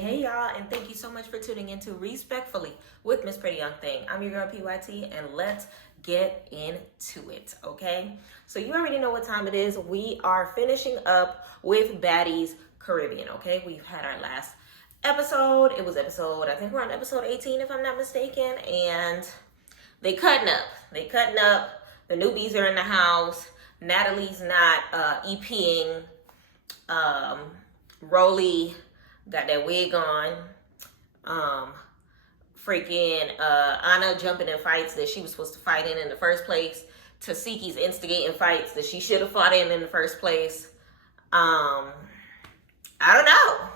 Hey y'all, and thank you so much for tuning in to Respectfully with Miss Pretty Young Thing. I'm your girl PYT, and let's get into it, okay? So you already know what time it is. We are finishing up with Baddies Caribbean, okay? We've had our last episode. It was I think we're on episode 18 if I'm not mistaken, and they cutting up. The newbies are in the house. Natalie's not EPing. Rolly got that wig on. Anna jumping in fights that she was supposed to fight in the first place. Tesehki's instigating fights that she should have fought in the first place. I don't know.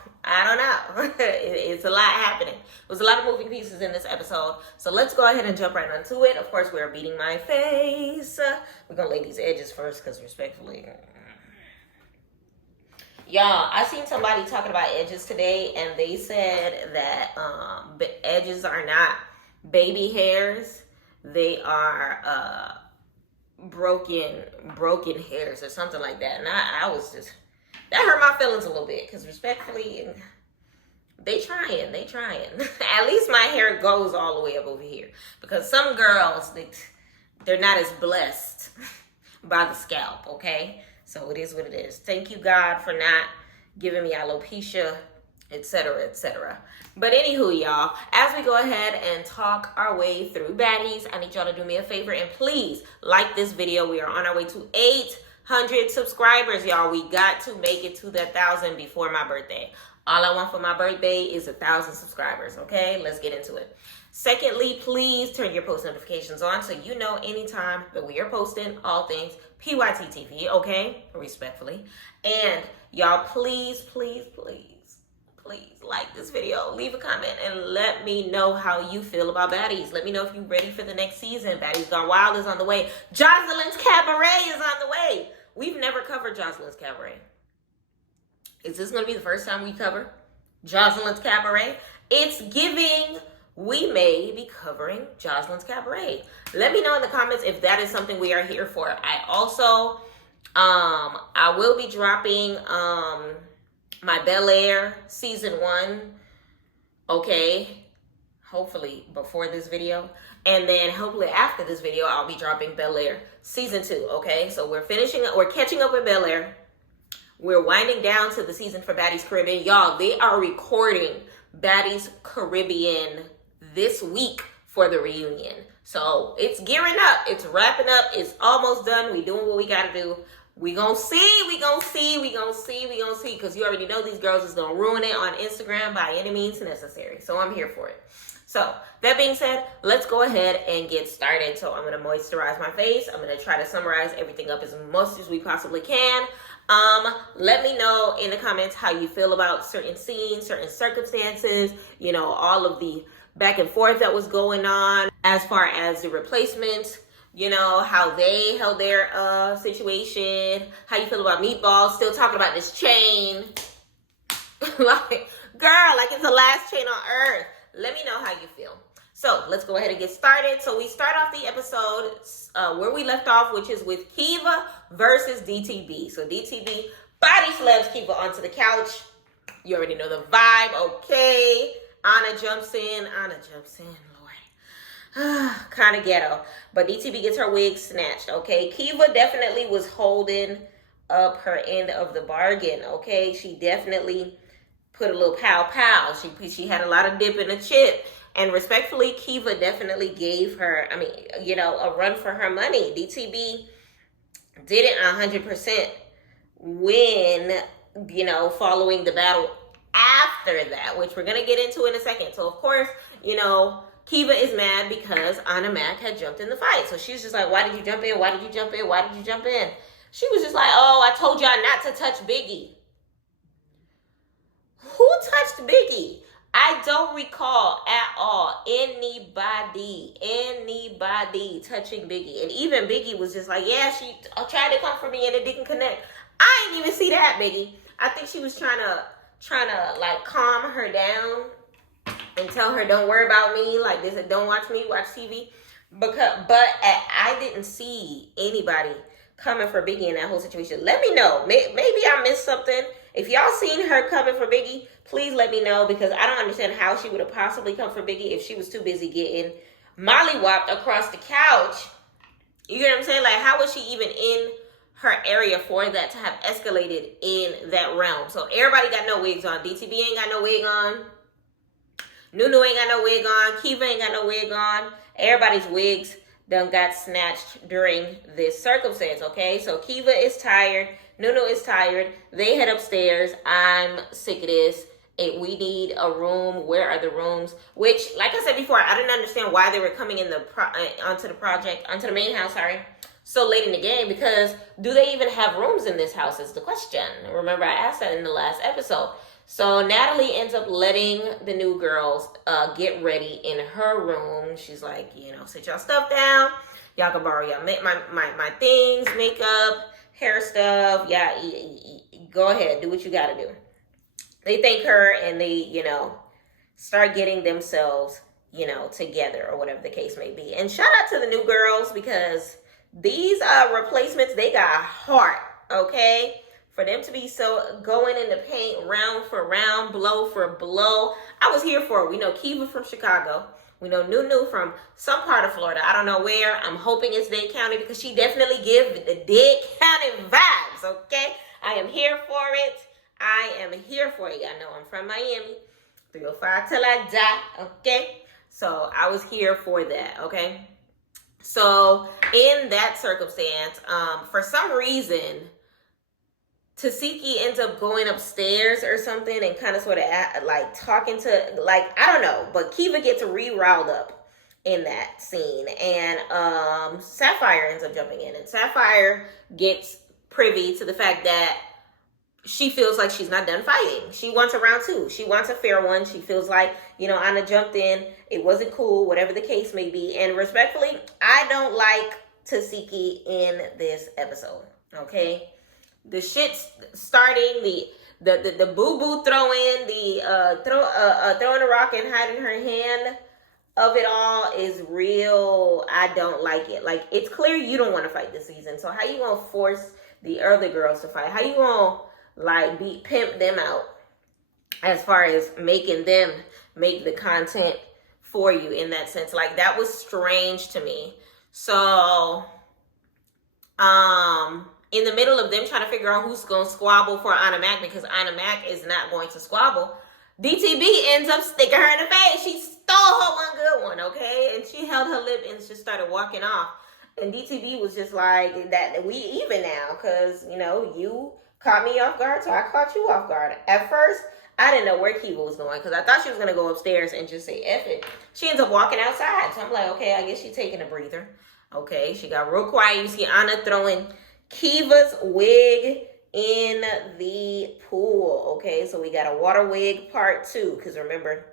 It's a lot happening. There's a lot of moving pieces in this episode. So let's go ahead and jump right onto it. Of course, we're beating my face. We're going to lay these edges first because respectfully... Y'all, I seen somebody talking about edges today, and they said that edges are not baby hairs. They are broken hairs or something like that. And I was just... That hurt my feelings a little bit because respectfully, they trying. At least my hair goes all the way up over here. Because some girls, they're not as blessed by the scalp, okay? So it is what it is. Thank you, God, for not giving me alopecia, etc., etc. But anywho, y'all, as we go ahead and talk our way through Baddies, I need y'all to do me a favor and please like this video. We are on our way to 800 subscribers, y'all. We got to make it to the 1,000 before my birthday. All I want for my birthday is 1,000 subscribers, okay? Let's get into it. Secondly, please turn your post notifications on so you know anytime that we are posting all things PYT TV, okay? Respectfully. And y'all, please like this video. Leave a comment and let me know how you feel about Baddies. Let me know if you're ready for the next season. Baddies Gone Wild is on the way. Jocelyn's Cabaret is on the way. We've never covered Jocelyn's Cabaret. Is this going to be the first time we cover Jocelyn's Cabaret? It's giving... We may be covering Jocelyn's Cabaret. Let me know in the comments if that is something we are here for. I also, I will be dropping my Bel Air season 1, okay? Hopefully before this video. And then hopefully after this video, I'll be dropping Bel Air season 2, okay? So we're catching up with Bel Air. We're winding down to the season for Baddies Caribbean. Y'all, they are recording Baddies Caribbean this week for the reunion. So it's gearing up. It's wrapping up. It's almost done. We doing what we got to do. We gonna see. Because you already know these girls is gonna ruin it on Instagram by any means necessary. So I'm here for it. So that being said, let's go ahead and get started. So I'm gonna moisturize my face. I'm gonna try to summarize everything up as much as we possibly can. Let me know in the comments how you feel about certain scenes, certain circumstances, you know, all of the back and forth that was going on as far as the replacements, you know, how they held their situation, how you feel about Meatball still talking about this chain. Like, girl, like it's the last chain on earth. Let me know how you feel. So let's go ahead and get started. So we start off the episode where we left off, which is with Kiva versus DTB. So DTB body slams Kiva onto the couch. You already know the vibe, okay? Anna jumps in, Lord. Kind of ghetto. But DTB gets her wig snatched, okay? Kiva definitely was holding up her end of the bargain, okay? She definitely put a little pow. She had a lot of dip in the chip. And respectfully, Kiva definitely gave her, a run for her money. DTB did it 100% when, following the battle after that, which we're going to get into in a second. So, of course, Kiva is mad because Anna Mac had jumped in the fight. So she's just like, why did you jump in? Why did you jump in? Why did you jump in? She was just like, oh, I told y'all not to touch Biggie. Who touched Biggie? I don't recall at all anybody touching Biggie. And even Biggie was just like, yeah, she tried to come for me and it didn't connect. I didn't even see that, Biggie. I think she was trying to like calm her down and tell her don't worry about me, like this, don't watch me, watch TV. But I didn't see anybody coming for Biggie in that whole situation. Let me know. Maybe I missed something If y'all seen her coming for Biggie, please let me know, because I don't understand how she would have possibly come for Biggie if she was too busy getting mollywopped across the couch. You get what I'm saying? Like, how was she even in her area for that to have escalated in that realm? So everybody got no wigs on. DTB ain't got no wig on. Nunu ain't got no wig on. Kiva ain't got no wig on. Everybody's wigs done got snatched during this circumstance, okay? So Kiva is tired. Nunu is tired. They head upstairs. I'm sick of this. We need a room. Where are the rooms? Which, like I said before, I didn't understand why they were coming in onto the main house, so late in the game, because do they even have rooms in this house is the question. Remember, I asked that in the last episode. So Natalie ends up letting the new girls get ready in her room. She's like, sit y'all stuff down. Y'all can borrow y'all my things, makeup, hair stuff. Yeah, go ahead, do what you gotta do. They thank her and they, start getting themselves, together, or whatever the case may be. And shout out to the new girls, because these replacements, they got heart, okay? For them to be so going in the paint round for round, blow for blow. I was here for it. We know Kiva from Chicago. We know Nunu from some part of Florida. I don't know where. I'm hoping it's Dade County, because she definitely gives the Dade County vibes, okay? I am here for it. I am here for it. Y'all know I'm from Miami. 305 till I die, okay? So I was here for that, okay? So in that circumstance, for some reason, Tesehki ends up going upstairs or something and kind of sort of like talking to, like, I don't know, but Kiva gets re-riled up in that scene, and Sapphire ends up jumping in, and Sapphire gets privy to the fact that she feels like she's not done fighting. She wants a round two. She wants a fair one. She feels like, Anna jumped in. It wasn't cool, whatever the case may be. And respectfully, I don't like Tesehki in this episode, okay? The shit's starting, the boo-boo throwing, throwing a rock and hiding her hand of it all is real. I don't like it. Like, it's clear you don't want to fight this season. So how you gonna force the other girls to fight? How you gonna pimp them out as far as making them make the content for you in that sense? Like, that was strange to me. So, in the middle of them trying to figure out who's going to squabble for Anna Mac, because Anna Mac is not going to squabble, DTB ends up sticking her in the face. She stole her one good one, okay? And she held her lip and just started walking off. And DTB was just like, that we even now, because, you caught me off guard, so I caught you off guard. At first, I didn't know where Kiva was going, because I thought she was going to go upstairs and just say F it. She ends up walking outside. So I'm like, okay, I guess she's taking a breather. Okay, she got real quiet. You see Anna throwing Kiva's wig in the pool. Okay, so we got a water wig part 2, because remember,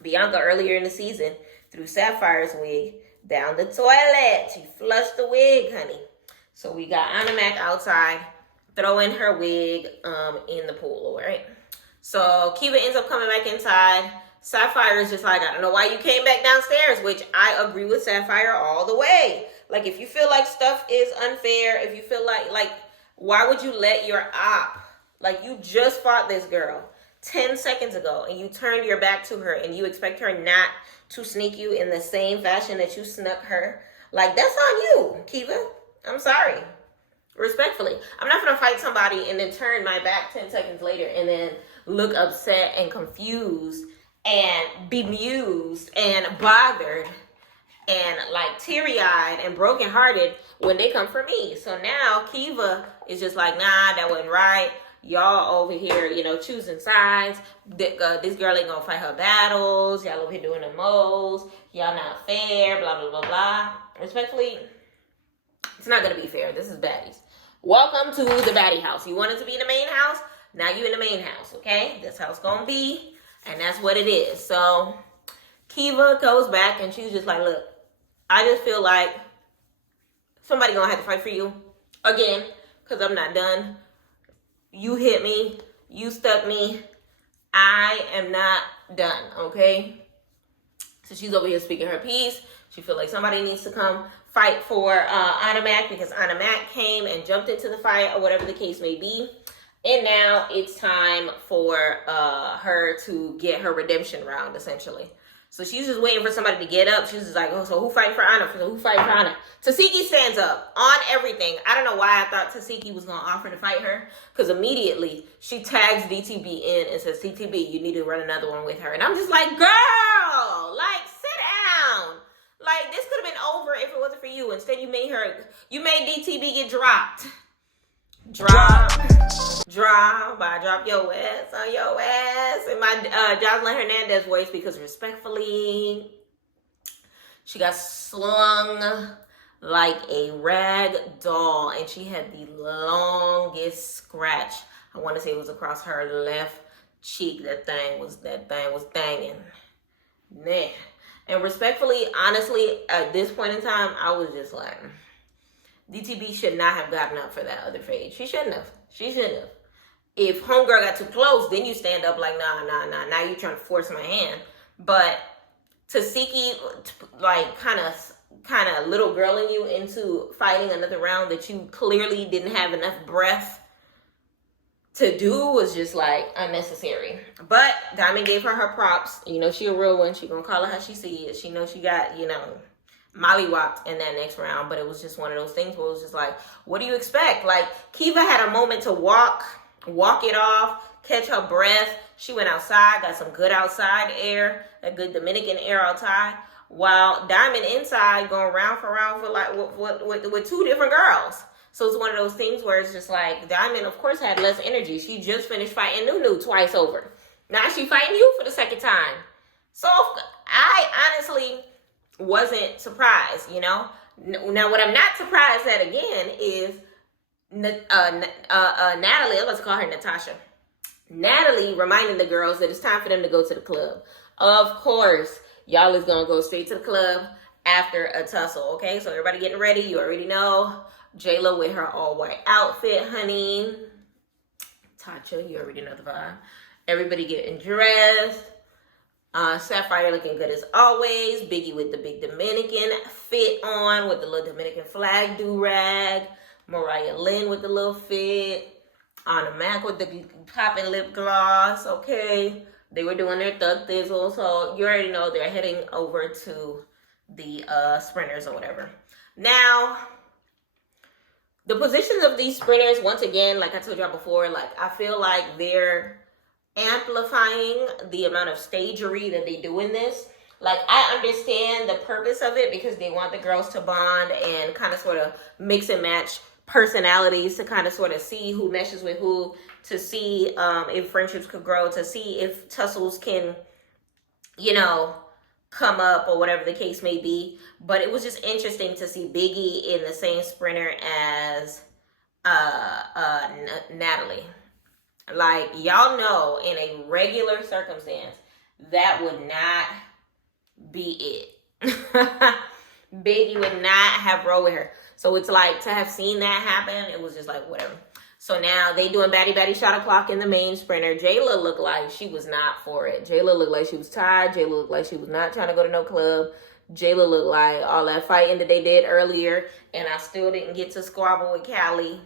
Bianca earlier in the season threw Sapphire's wig down the toilet. She flushed the wig, honey. So we got Anna Mac outside throwing her wig in the pool, all right? So Kiva ends up coming back inside. Sapphire is just like, I don't know why you came back downstairs, which I agree with Sapphire all the way. Like, if you feel like stuff is unfair, if you feel like, why would you let your op, like, you just fought this girl 10 seconds ago and you turned your back to her and you expect her not to sneak you in the same fashion that you snuck her? Like, that's on you, Kiva. I'm sorry. Respectfully. I'm not going to fight somebody and then turn my back 10 seconds later and then look upset and confused and bemused and bothered and like teary-eyed and brokenhearted when they come for me. So now Kiva is just like, nah, that wasn't right. Y'all over here, choosing sides. This girl ain't gonna fight her battles. Y'all over here doing the most. Y'all not fair, blah, blah, blah, blah. Respectfully, it's not gonna be fair. This is Baddies. Welcome to the Baddie house. You wanted to be in the main house? Now you in the main house, okay? That's how it's gonna be, and that's what it is. So Kiva goes back and she's just like, look, I just feel like somebody gonna have to fight for you again, because I'm not done. You hit me. You stuck me. I am not done, okay? So she's over here speaking her piece. She feels like somebody needs to come fight for Anna Mac, because Anna Mac came and jumped into the fight or whatever the case may be. And now it's time for her to get her redemption round, essentially. So she's just waiting for somebody to get up. She's just like, oh, so who fighting for honor? Who fighting for honor? Tesehki stands up on everything. I don't know why I thought Tesehki was going to offer to fight her. Because immediately she tags DTB in and says, DTB, you need to run another one with her. And I'm just like, girl, like, sit down. Like, this could have been over if it wasn't for you. Instead, you made DTB get dropped. I drop your ass on your ass in my Jocelyn Hernandez voice, because respectfully, she got slung like a rag doll, and she had the longest scratch. I want to say it was across her left cheek. That thing was banging. Nah. And respectfully, honestly, at this point in time, I was just like, DTB should not have gotten up for that other fade. She shouldn't have. If homegirl got too close, then you stand up like, nah. Now you trying to force my hand. But Tesehki, like, kind of little girling you into fighting another round that you clearly didn't have enough breath to do was just, like, unnecessary. But Diamond gave her props. You know, she a real one. She gonna call it how she see it. She knows she got, you know, mollywopped in that next round. But it was just one of those things where it was just like, what do you expect? Like, Kiva had a moment to walk it off, catch her breath. She went outside, got some good outside air, a good Dominican air outside, while Diamond inside going round for like with two different girls. So it's one of those things where it's just like, Diamond, of course, had less energy. She just finished fighting Nunu twice over. Now she's fighting you for the second time. So I honestly wasn't surprised, you know. Now, what I'm not surprised at, again, is Natalie. I was about to call her Natasha. Natalie reminding the girls that it's time for them to go to the club. Of course, y'all is going to go straight to the club after a tussle, okay? So everybody getting ready. You already know. Jayla with her all-white outfit, honey. Tasha, you already know the vibe. Everybody getting dressed. Sapphire looking good as always. Biggie with the big Dominican fit on with the little Dominican flag do-rag. Mariah Lynn with the little fit. Anna Mac with the popping lip gloss. Okay. They were doing their thug thizzle. So you already know they're heading over to the sprinters or whatever. Now, the positions of these sprinters, once again, like I told y'all before, like, I feel like they're amplifying the amount of stagery that they do in this. Like, I understand the purpose of it because they want the girls to bond and kind of sort of mix and match personalities to kind of sort of see who meshes with who, to see if friendships could grow, to see if tussles can, you know, come up or whatever the case may be. But it was just interesting to see Biggie in the same sprinter as Natalie. Like, y'all know, in a regular circumstance, that would not be it. Biggie would not have rolled with her. So it's like, to have seen that happen, it was just like, whatever. So now they doing baddie shot o'clock in the main sprinter. Jayla looked like she was not for it. Jayla looked like she was tired. Jayla looked like she was not trying to go to no club. Jayla looked like all that fighting that they did earlier, and I still didn't get to squabble with Callie.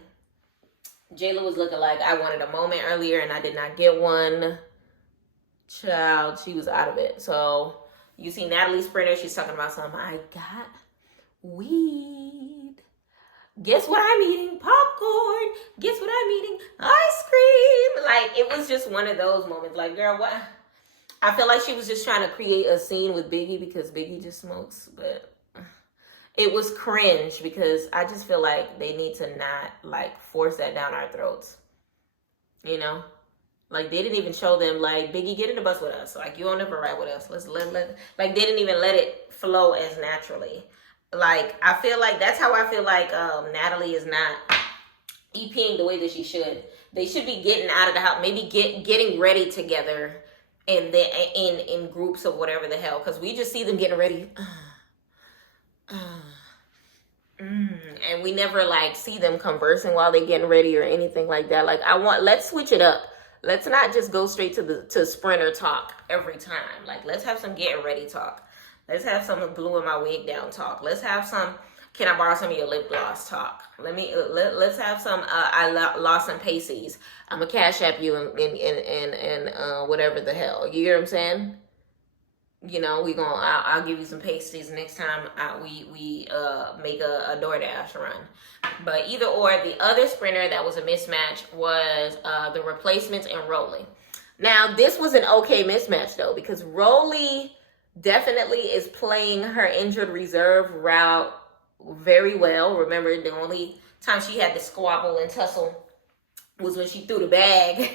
Jayla was looking like I wanted a moment earlier and I did not get one. Child, she was out of it. So you see Natalie Sprinter, she's talking about something. I got weed. Guess what I'm eating? Popcorn. Guess what I'm eating? Ice cream. Like, it was just one of those moments. Like, girl, what? I feel like she was just trying to create a scene with Biggie because Biggie just smokes. But it was cringe because I just feel like they need to not, like, force that down our throats. You know? Like, they didn't even show them, like, Biggie, get in the bus with us. Like, you won't ever ride with us. Let's let like, they didn't even let it flow as naturally. Like, I feel like, that's how I feel like Natalie is not EPing the way that she should. They should be getting out of the house, maybe getting ready together and then in groups of whatever the hell. Because we just see them getting ready. And we never, like, see them conversing while they're getting ready or anything like that. Like, let's switch it up. Let's not just go straight to sprinter talk every time. Like, let's have some getting ready talk. Let's have some gluing my wig down talk. Let's have some can I borrow some of your lip gloss talk? Let's have some. I lost some pasties. I'm gonna cash app you and whatever the hell. You hear what I'm saying? You know, I'll give you some pasties next time we make a DoorDash run. But either or, the other sprinter that was a mismatch was the replacements and Rolly. Now, this was an okay mismatch though, because Rolly definitely is playing her injured reserve route very well. Remember, the only time she had to squabble and tussle was when she threw the bag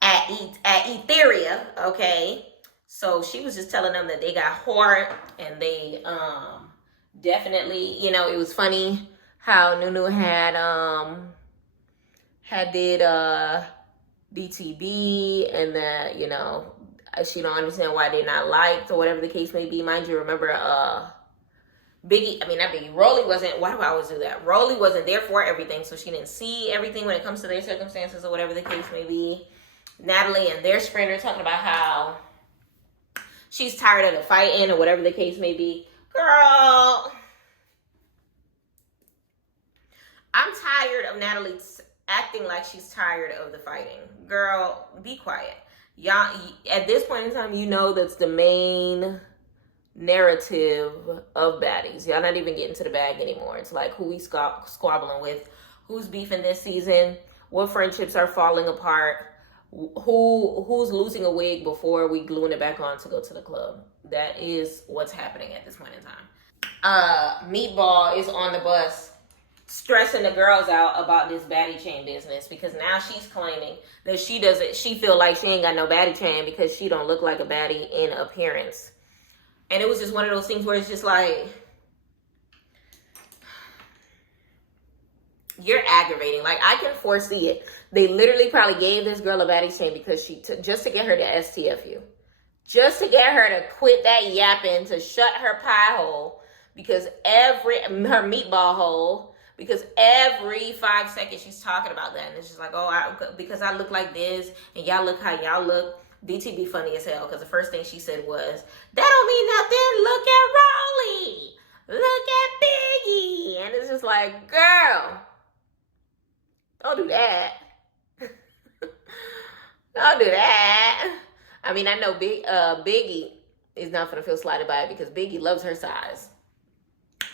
at Etheria, okay? So she was just telling them that they got hard, and they definitely, you know, it was funny how Nunu had did DTB, and that, you know, she don't understand why they're not liked or whatever the case may be. Mind you, remember Rolly wasn't, why do I always do that? Rolly wasn't there for everything, so she didn't see everything when it comes to their circumstances or whatever the case may be. Natalie and their sprinter talking about how she's tired of the fighting or whatever the case may be. Girl, I'm tired of Natalie acting like she's tired of the fighting. Girl, be quiet. Y'all, at this point in time, you know that's the main narrative of Baddies. Y'all not even getting to the bag anymore. It's like who we squabbling with, who's beefing this season, what friendships are falling apart, who's losing a wig before we gluing it back on to go to the club. That is what's happening at this point in time. Meatball is on the bus stressing the girls out about this baddie chain business, because now she's claiming that she feel like she ain't got no baddie chain because she don't look like a baddie in appearance. And it was just one of those things where it's just like, you're aggravating. Like, I can foresee it. They literally probably gave this girl a baddie chain because just to get her to STF you. Just to get her to quit that yapping, to shut her pie hole, because her meatball hole, because every 5 seconds she's talking about that. And it's just like, because I look like this and y'all look how y'all look. DTB funny as hell, because the first thing she said was, that don't mean nothing. Look at Rolly. Look at Biggie. And it's just like, girl, don't do that. Don't do that. I mean, I know Biggie is not going to feel slighted by it because Biggie loves her size.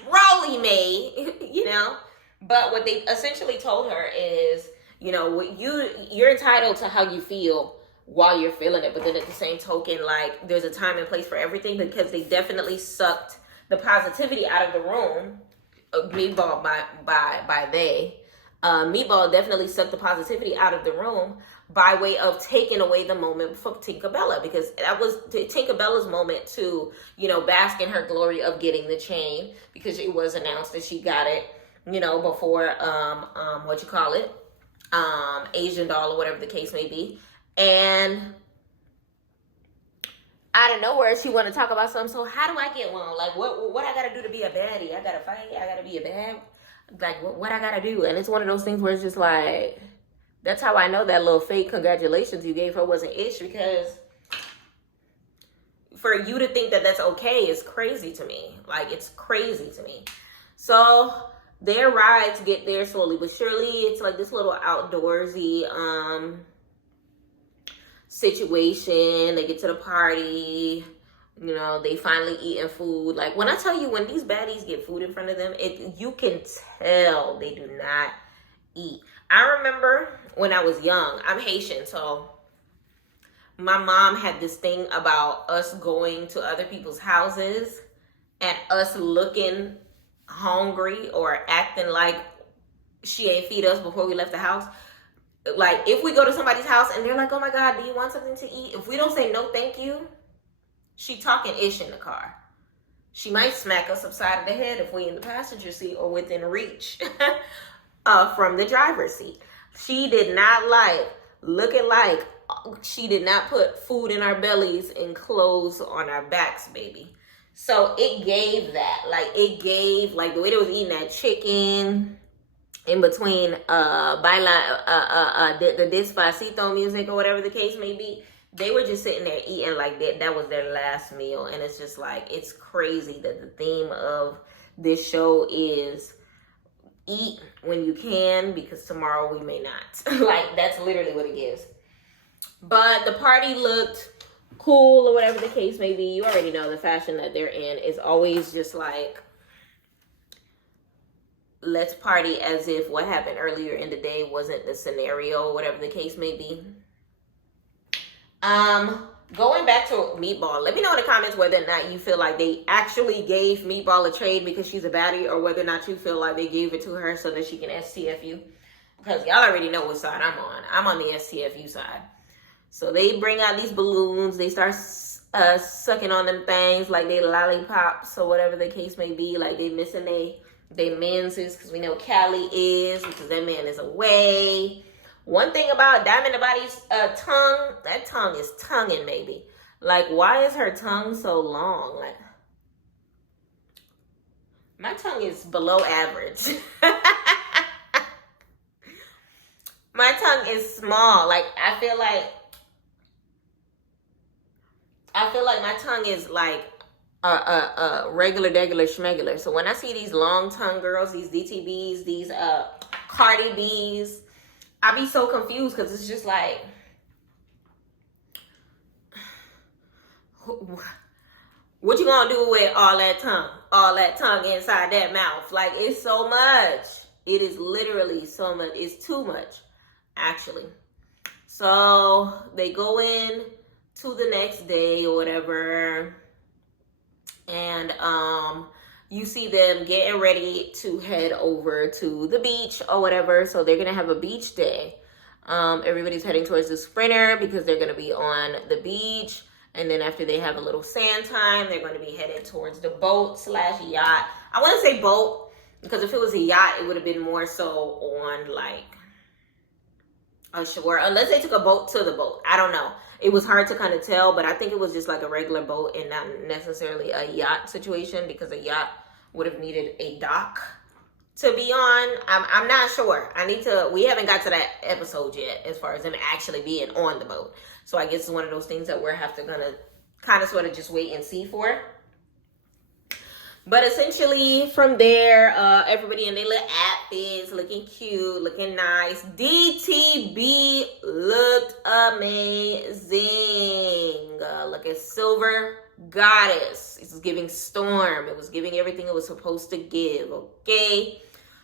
Rolly may, you know. But what they essentially told her is, you know, you're entitled to how you feel while you're feeling it. But then at the same token, like, there's a time and place for everything, because they definitely sucked the positivity out of the room. Meatball by they. Meatball definitely sucked the positivity out of the room by way of taking away the moment for Tinkerbella, because that was Tinkerbella's moment to, you know, bask in her glory of getting the chain, because it was announced that she got it, you know, before Asian doll or whatever the case may be. And out of nowhere, she want to talk about something. So how do I get one? Like, what I got to do to be a baddie? I got to fight. I got to be a bad. Like, what I got to do? And it's one of those things where it's just like, that's how I know that little fake congratulations you gave her wasn't ish, because for you to think that that's okay is crazy to me. Like, it's crazy to me. So their rides get there slowly but surely. It's like this little outdoorsy situation. They get to the party, you know, they finally eating food. Like, when I tell you, when these baddies get food in front of them, you can tell they do not eat. I remember when I was young, I'm Haitian, so my mom had this thing about us going to other people's houses and us looking hungry or acting like she ain't feed us before we left the house. Like, if we go to somebody's house and they're like, oh my God, do you want something to eat? If we don't say no, thank you, she talking ish in the car. She might smack us upside of the head if we in the passenger seat or within reach from the driver's seat. She did not like looking like she did not put food in our bellies and clothes on our backs, baby. So it gave that. Like, it gave, like, the way they was eating that chicken in between the Despacito music or whatever the case may be. They were just sitting there eating like that was their last meal. And it's just like, it's crazy that the theme of This show is eat when you can, because tomorrow we may not. Like, that's literally what it gives. But the party looked cool, or whatever the case may be. You already know the fashion that they're in is always just like, let's party as if what happened earlier in the day wasn't the scenario, whatever the case may be. Going back to Meatball, let me know in the comments whether or not you feel like they actually gave Meatball a trade because she's a baddie, or whether or not you feel like they gave it to her so that she can STF you. Because y'all already know what side I'm on. I'm on the STFU side. So they bring out these balloons. They start sucking on them things like they lollipops or whatever the case may be. Like they missing they menses, because we know Callie is, because that man is away. One thing about Diamond the Body's tongue, that tongue is tonguing, maybe. Like, why is her tongue so long? Like, my tongue is below average. My tongue is small. Like, I feel like my tongue is like regular schmegular. So when I see these long tongue girls, these DTBs, these Cardi Bs, I be so confused, because it's just like, what you gonna do with all that tongue inside that mouth? Like, it's so much. It is literally so much. It's too much, actually. So they go in to the next day or whatever, and you see them getting ready to head over to the beach or whatever. So they're gonna have a beach day. Everybody's heading towards the Sprinter because they're gonna be on the beach, and then after they have a little sand time, they're going to be headed towards the boat / yacht. I want to say boat, because if it was a yacht, it would have been more so on like a shore, unless they took a boat to the boat. I don't know. It was hard to kind of tell, but I think it was just like a regular boat and not necessarily a yacht situation, because a yacht would have needed a dock to be on. I'm not sure. We haven't got to that episode yet as far as them actually being on the boat. So I guess it's one of those things that we're gonna kind of sort of just wait and see for. But essentially from there, everybody in their little outfits, looking cute, looking nice. DTB looked amazing. Look at Silver Goddess. It was giving Storm. It was giving everything it was supposed to give, okay?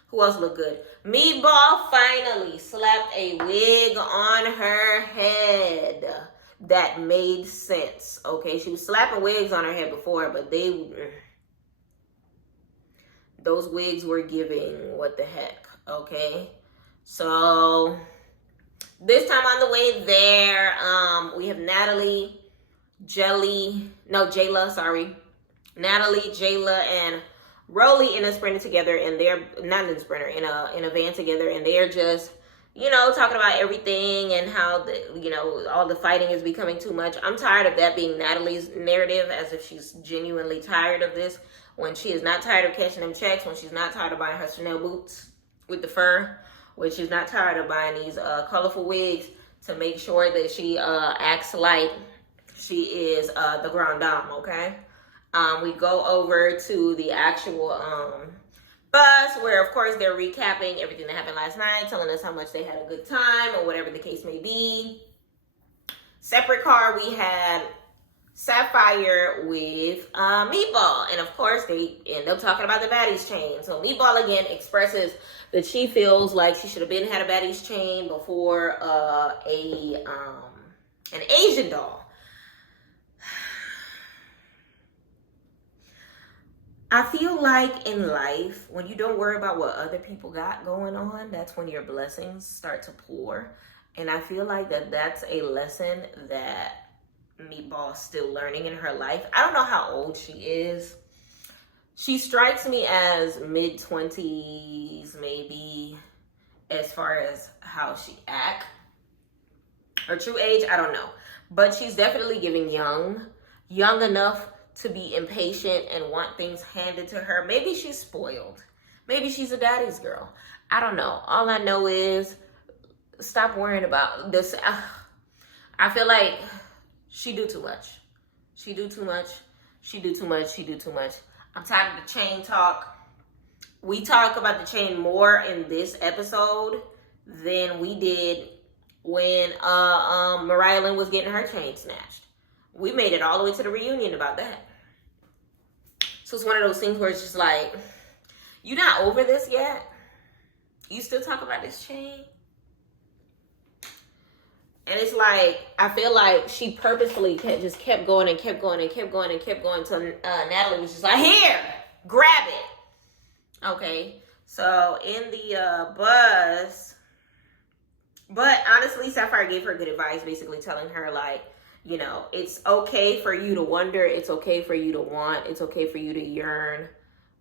Who else looked good? Meatball finally slapped a wig on her head that made sense, okay? She was slapping wigs on her head before, but those wigs were giving what the heck, okay? So this time on the way there, we have Natalie, Jayla, and Rolly in a Sprinter together, and they're not in a Sprinter, in a van together, and they're just, talking about everything and how all the fighting is becoming too much. I'm tired of that being Natalie's narrative, as if she's genuinely tired of this, when she is not tired of catching them checks, when she's not tired of buying her Chanel boots with the fur, when she's not tired of buying these colorful wigs to make sure that she acts like she is the grande dame, okay? We go over to the actual bus, where of course they're recapping everything that happened last night, telling us how much they had a good time or whatever the case may be. Separate car, we had Sapphire with Meatball, and of course they end up talking about the Baddies chain. So Meatball again expresses that she feels like she should have had a Baddies chain before an Asian doll. I feel like in life, when you don't worry about what other people got going on, that's when your blessings start to pour. And I feel like that's a lesson that Meatball's still learning in her life. I don't know how old she is. She strikes me as mid-20s, maybe, as far as how she acts. Her true age, I don't know. But she's definitely giving young enough to be impatient and want things handed to her. Maybe she's spoiled. Maybe she's a daddy's girl. I don't know. All I know is stop worrying about this. I feel like she do too much. She do too much. I'm tired of the chain talk. we talk about the chain more in this episode than we did when Mariah Lynn was getting her chain snatched. We made it all the way to the reunion about that. So it's one of those things where it's just like, you not over this yet? You still talk about this chain? And it's like, I feel like she purposefully just kept going and kept going and kept going and kept going until Natalie was just like, here, grab it. Okay, so in the bus, but honestly, Sapphire gave her good advice, basically telling her, like, you know, it's okay for you to wonder, it's okay for you to want, it's okay for you to yearn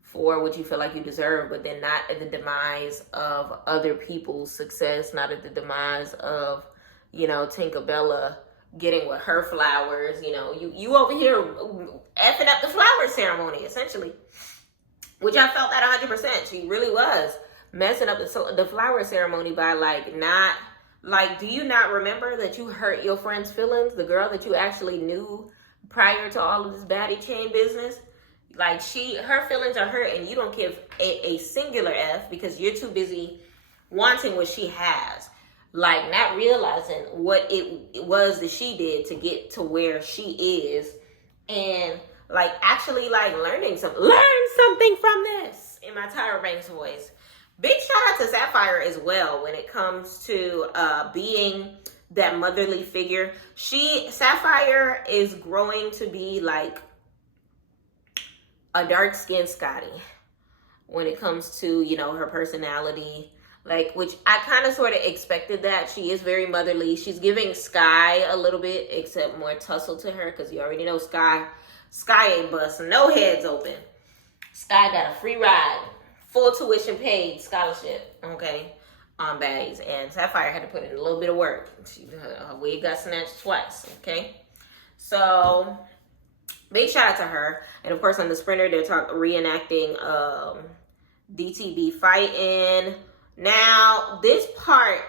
for what you feel like you deserve, but then not at the demise of other people's success, not at the demise of, you know, Tinkerbella getting with her flowers. You know, you over here effing up the flower ceremony, essentially. Which I felt that 100%. She really was messing up the flower ceremony by, like, not, like, do you not remember that you hurt your friend's feelings? The girl that you actually knew prior to all of this baddie chain business? Like, her feelings are hurt, and you don't give a singular F because you're too busy wanting what she has. Like, not realizing what it was that she did to get to where she is. And, like, actually, like, learn something from this, in my Tyra Banks voice. Big shout out to Sapphire as well when it comes to being that motherly figure. Sapphire is growing to be like a dark-skinned Scotty when it comes to, you know, her personality. Like, which I kind of sort of expected that. She is very motherly. She's giving Sky a little bit, except more tussle to her, because you already know Sky ain't busting no heads open. Sky got a free ride, full tuition paid scholarship, okay, on Baddies. And Sapphire had to put in a little bit of work. Her wig got snatched twice, okay? So, big shout out to her. And of course, on the Sprinter, they're reenacting DTB fighting. Now, this part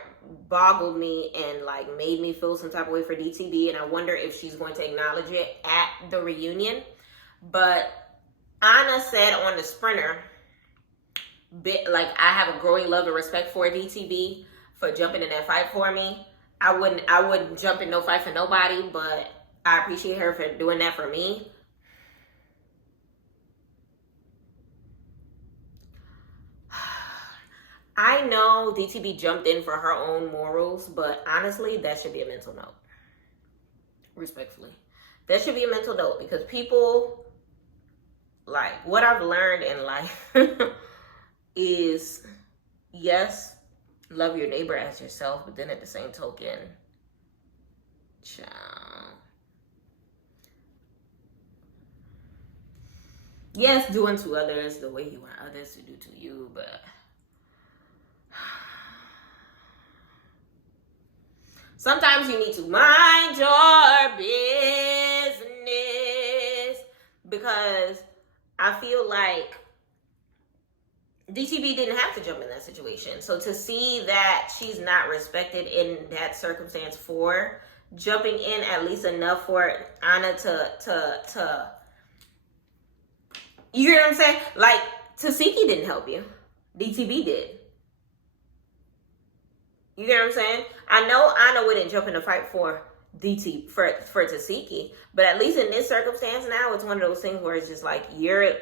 boggled me and, like, made me feel some type of way for DTB, and I wonder if she's going to acknowledge it at the reunion. But Anna said on the Sprinter, like, I have a growing love and respect for DTB for jumping in that fight for me. I wouldn't jump in no fight for nobody, but I appreciate her for doing that for me. I know DTB jumped in for her own morals, but honestly, that should be a mental note. Respectfully. That should be a mental note, because people, like, what I've learned in life is, yes, love your neighbor as yourself, but then at the same token, yes, do unto others the way you want others to do to you, but sometimes you need to mind your business, because I feel like DTB didn't have to jump in that situation. So to see that she's not respected in that circumstance for jumping in at least enough for Anna to you hear what I'm saying? Like, Tesehki didn't help you. DTB did. You get what I'm saying? I know Anna wouldn't jump in a fight for for Tesehki, but at least in this circumstance now, it's one of those things where it's just like, your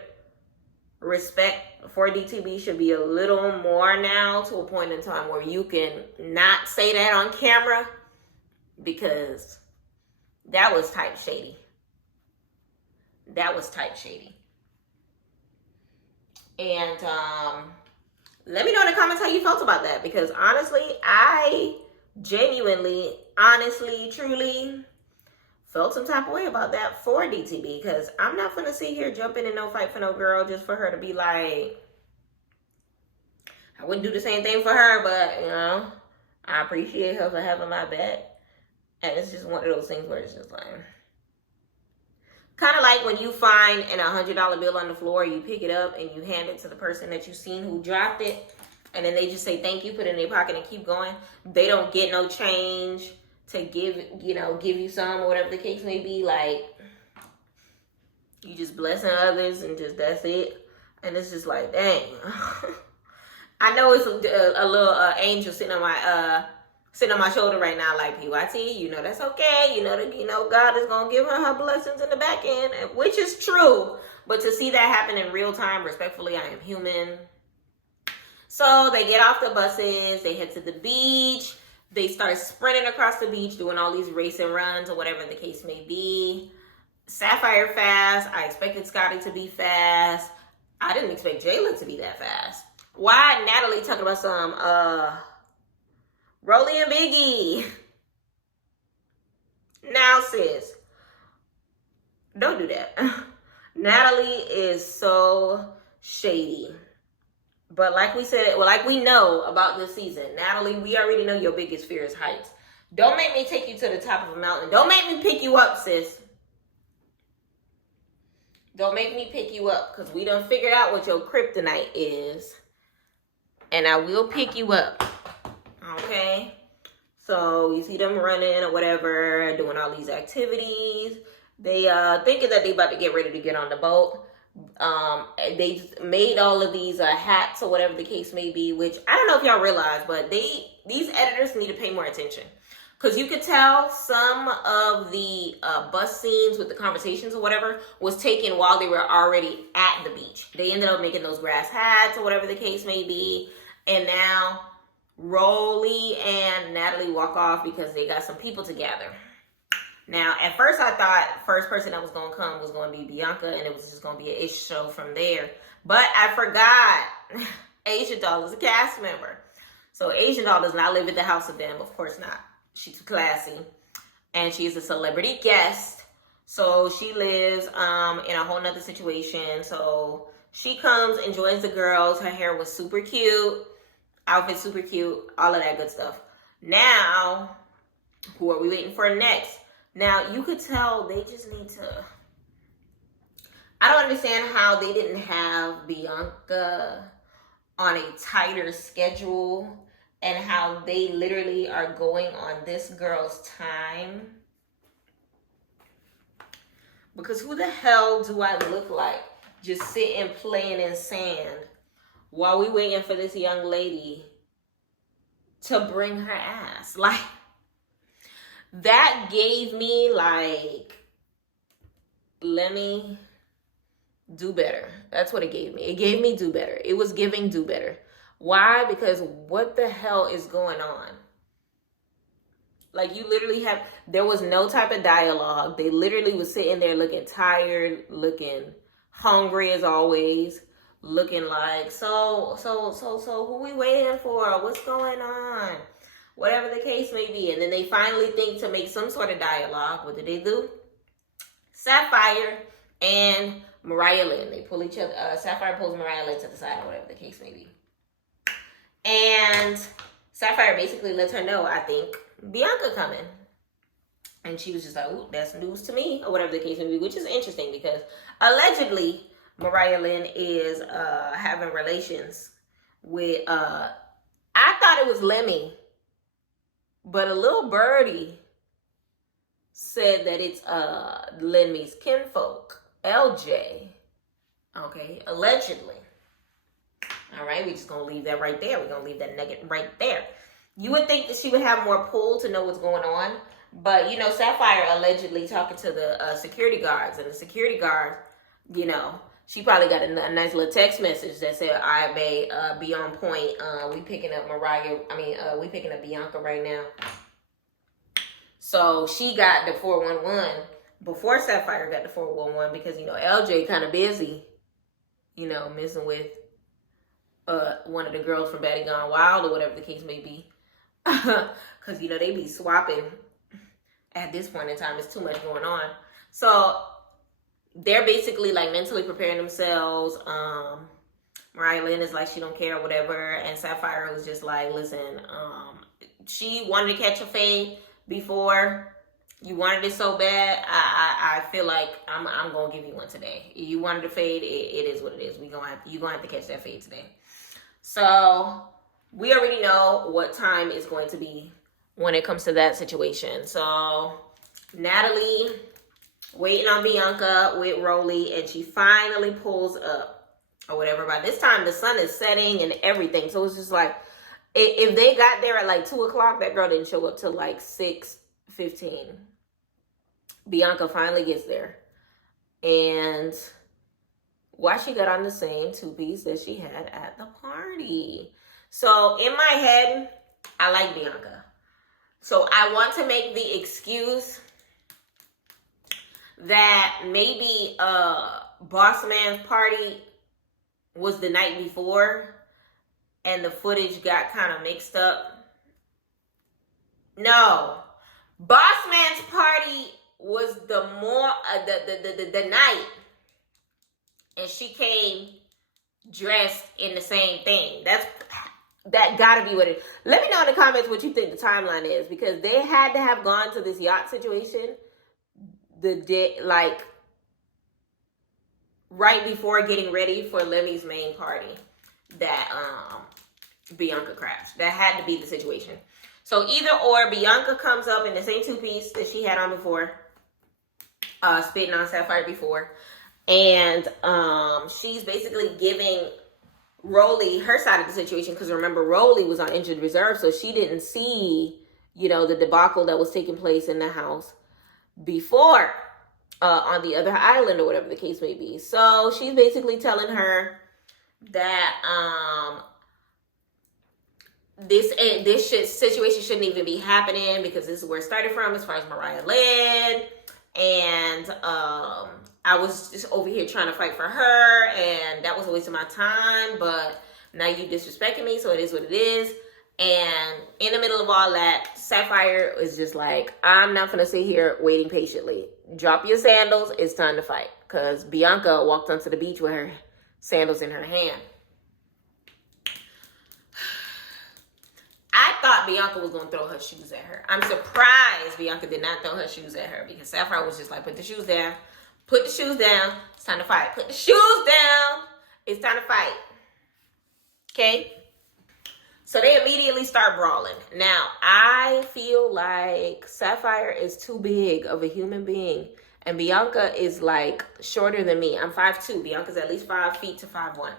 respect for DTB should be a little more now, to a point in time where you can not say that on camera, because that was type shady. That was type shady. And let me know in the comments how you felt about that, because honestly, I genuinely, honestly, truly felt some type of way about that for DTB, because I'm not gonna sit here jumping in no fight for no girl just for her to be like, I wouldn't do the same thing for her, but, you know, I appreciate her for having my back. And it's just one of those things where it's just like, kind of like when you find a $100 bill on the floor, you pick it up and you hand it to the person that you've seen who dropped it, and then they just say thank you, put it in their pocket and keep going. They don't get no change to give you some, or whatever the case may be. Like, you just blessing others and just, that's it. And it's just like, dang. I know it's a little angel sitting on my shoulder right now, like, PYT, you know that's okay. You know God is gonna give her blessings in the back end, which is true. But to see that happen in real time, respectfully, I am human. So they get off the buses, they head to the beach, they start sprinting across the beach, doing all these racing runs or whatever the case may be. Sapphire fast. I expected Scotty to be fast. I didn't expect Jayla to be that fast. Why Natalie talking about some Rolly and Biggie? Now, sis, don't do that. Natalie is so shady. But like we said, well, like we know about this season, Natalie, we already know your biggest fear is heights. Don't make me take you to the top of a mountain. Don't make me pick you up, sis. Don't make me pick you up, because we done figured out what your kryptonite is. And I will pick you up. Okay? So you see them running or whatever, doing all these activities. They thinking that they about to get ready to get on the boat. They made all of these hats or whatever the case may be, which I don't know if y'all realize, but these editors need to pay more attention. Because you could tell some of the bus scenes with the conversations or whatever was taken while they were already at the beach. They ended up making those grass hats or whatever the case may be. And now Rolly and Natalie walk off because they got some people to gather. Now, at first I thought the first person that was going to come was going to be Bianca, and it was just going to be an ish show from there. But I forgot Asian Doll is a cast member. So Asian Doll does not live at the house with them. Of course not. She's too classy. And she's a celebrity guest. So she lives in a whole nother situation. So she comes and joins the girls. Her hair was super cute. Outfit super cute. All of that good stuff. Now, who are we waiting for next? Now, you could tell they just need to... I don't understand how they didn't have Bianca on a tighter schedule and how they literally are going on this girl's time. Because who the hell do I look like just sitting playing in sand while we waiting for this young lady to bring her ass? Like, that gave me like, let me do better. That's what it gave me. It gave me do better. It was giving do better. Why? Because what the hell is going on? Like, you literally have, there was no type of dialogue. They literally was sitting there looking tired, looking hungry as always, looking like, so who we waiting for? What's going on? Whatever the case may be. And then they finally think to make some sort of dialogue. What do? Sapphire and Mariah Lynn. They pull each other, Sapphire pulls Mariah Lynn to the side or whatever the case may be. And Sapphire basically lets her know, I think, Bianca coming. And she was just like, ooh, that's news to me, or whatever the case may be, which is interesting because allegedly Mariah Lynn is having relations with, I thought it was Lemmy, but a little birdie said that it's Lemmy's kinfolk, LJ. Okay, allegedly. All right, we're just going to leave that right there. We're going to leave that nugget right there. You would think that she would have more pull to know what's going on. But, you know, Sapphire allegedly talking to the security guards. And the security guard, you know, she probably got a nice little text message that said, I may be on point. We picking up we picking up Bianca right now. So she got the 411 before Sapphire got the 411 because, you know, LJ kind of busy, you know, messing with one of the girls from Baddies Gone Wild or whatever the case may be. Because, you know, they be swapping at this point in time. It's too much going on. So they're basically like mentally preparing themselves. Mariah Lynn is like, she don't care or whatever. And Sapphire was just like, listen, she wanted to catch a fade before. You wanted it so bad. I feel like I'm going to give you one today. You wanted a fade. It is what it is. You're going to have to catch that fade today. So we already know what time it's going to be when it comes to that situation. So Natalie waiting on Bianca with Rolly, and she finally pulls up. or whatever. By this time, the sun is setting and everything. So it's just like, if they got there at like 2 o'clock, that girl didn't show up till like 6:15. Bianca finally gets there. And why she got on the same two-piece that she had at the party. So in my head, I like Bianca. So I want to make the excuse that maybe Boss Man's party was the night before and the footage got kind of mixed up. No. Boss Man's party was the night, and she came dressed in the same thing. That gotta be what it is. Let me know in the comments what you think the timeline is, because they had to have gone to this yacht situation the day, like right before getting ready for Lemmy's main party that Bianca crashed. That had to be the situation. So either or, Bianca comes up in the same two-piece that she had on before, spitting on Sapphire before, and she's basically giving Rolly her side of the situation, because remember, Rolly was on injured reserve, so she didn't see, you know, the debacle that was taking place in the house before on the other island or whatever the case may be. So she's basically telling her that this situation shouldn't even be happening, because this is where it started from as far as Mariah Lynn. And I was just over here trying to fight for her, and that was a waste of my time, but now you disrespecting me, so it is what it is. And in the middle of all that, Sapphire is just like, I'm not gonna sit here waiting patiently. Drop your sandals, it's time to fight. Because Bianca walked onto the beach with her sandals in her hand. I thought Bianca was going to throw her shoes at her. I'm surprised Bianca did not throw her shoes at her, because Sapphire was just like, put the shoes down. Put the shoes down. It's time to fight. Put the shoes down. It's time to fight. Okay? So they immediately start brawling. Now, I feel like Sapphire is too big of a human being. And Bianca is like shorter than me. I'm 5'2". Bianca's at least 5 feet to 5'1".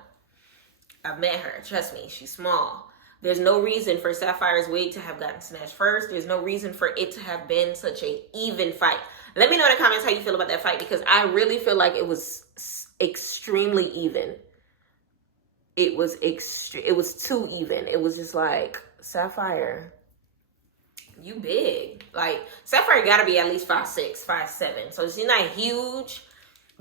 I've met her. Trust me, she's small. There's no reason for Sapphire's weight to have gotten snatched first. There's no reason for it to have been such an even fight. Let me know in the comments how you feel about that fight, because I really feel like it was extremely even. It was too even. It was just like, Sapphire, you big. Like, Sapphire got to be at least 5'6", 5'7". So she's not huge,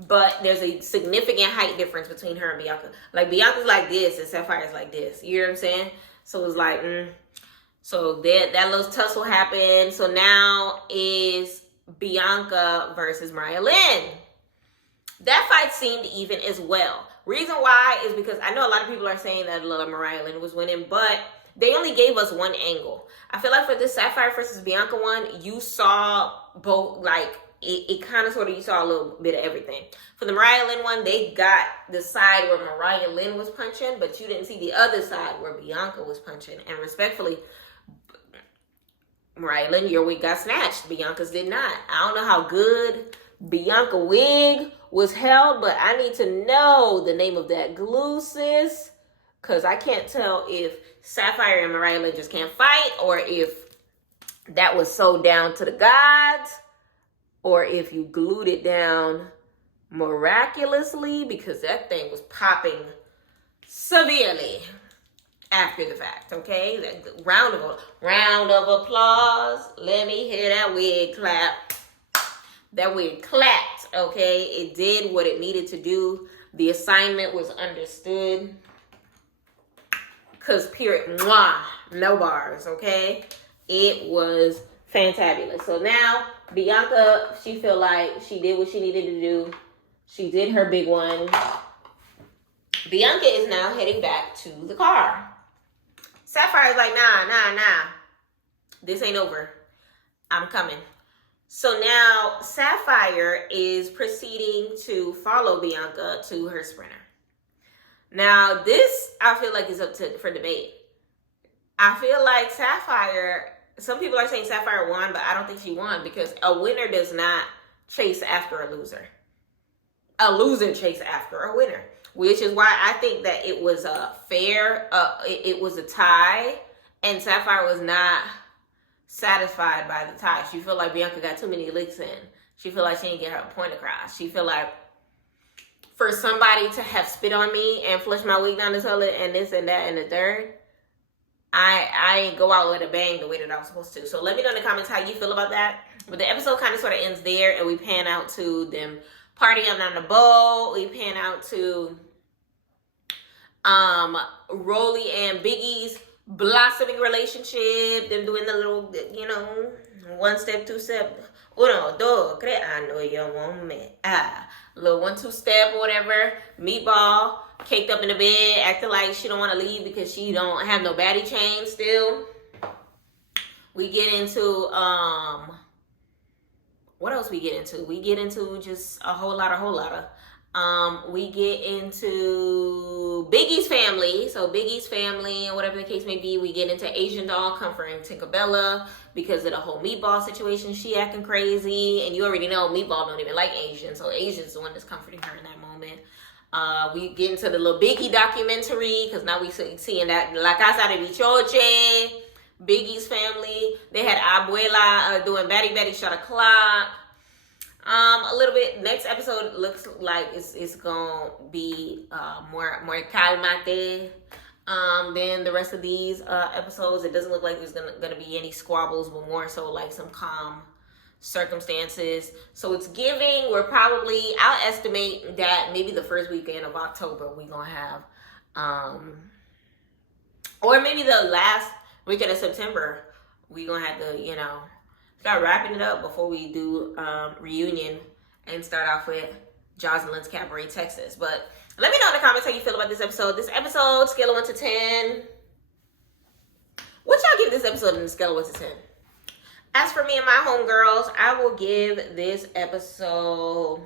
but there's a significant height difference between her and Bianca. Like, Bianca's like this and Sapphire's like this. You know what I'm saying? So it was like, So that little tussle happened. So now is Bianca versus Mariah Lynn. That fight seemed even as well. Reason why is because I know a lot of people are saying that Mariah Lynn was winning, but they only gave us one angle. I feel like for this Sapphire versus Bianca one, you saw both, like, it kind of sort of, you saw a little bit of everything. For the Mariah Lynn one, they got the side where Mariah Lynn was punching, but you didn't see the other side where Bianca was punching. And respectfully, Mariah Lynn, your wig got snatched. Bianca's did not. I don't know how good Bianca wig was held, but I need to know the name of that glue, sis, because I can't tell if Sapphire and Mariah Lynn just can't fight, or if that was so down to the gods, or if you glued it down miraculously, because that thing was popping severely after the fact, okay? That round of applause. Let me hear that wig clap. That wig clapped, okay? It did what it needed to do. The assignment was understood. Because period, no bars, okay? It was fantabulous. So now, Bianca, she feel like she did what she needed to do. She did her big one. Bianca is now heading back to the car. Sapphire's like, nah. This ain't over. I'm coming. So now Sapphire is proceeding to follow Bianca to her sprinter. Now this, I feel like, is up for debate. I feel like Sapphire, some people are saying Sapphire won, but I don't think she won, because a winner does not chase after a loser. A loser chases after a winner. which is why I think that it was a fair, it was a tie, and Sapphire was not satisfied by the tie. She felt like Bianca got too many licks in. She felt like she didn't get her point across. She felt like for somebody to have spit on me and flush my wig down the toilet and this and that and the third, I ain't go out with a bang the way that I was supposed to. So let me know in the comments how you feel about that. But the episode kind of sort of ends there, and we pan out to them partying on the boat. We pan out to Rolly and Biggie's blossoming relationship, them doing the little, you know, 1 step, 2 step, uno, dos, tres, I know you want me. Little 1, 2 step or whatever. Meatball caked up in the bed, acting like she don't want to leave because she don't have no baddie chain still. We get into what else we get into? We get into just a whole lot of we get into Biggie's family. So Biggie's family, and whatever the case may be, we get into Asian Doll comforting Tinkerbella because of the whole Meatball situation. She acting crazy, and you already know Meatball don't even like Asian, so Asian's the one that's comforting her in that moment. We get into the little Biggie documentary because now we seeing that La Casa de Bichoche, Biggie's family. They had Abuela doing Batty Batty Shot O'Clock. A little bit. Next episode looks like it's gonna be more calmate than the rest of these episodes. It doesn't look like there's gonna be any squabbles, but more so like some calm circumstances. So it's giving. We're probably, I'll estimate that maybe the first weekend of October we're gonna have, or maybe the last weekend of September we're gonna have to, you know, start wrapping it up before we do reunion and start off with Jocelyn's Cabaret, Texas. But let me know in the comments how you feel about this episode. This episode, scale of 1 to 10. What y'all give this episode on the scale of 1 to 10? As for me and my homegirls, I will give this episode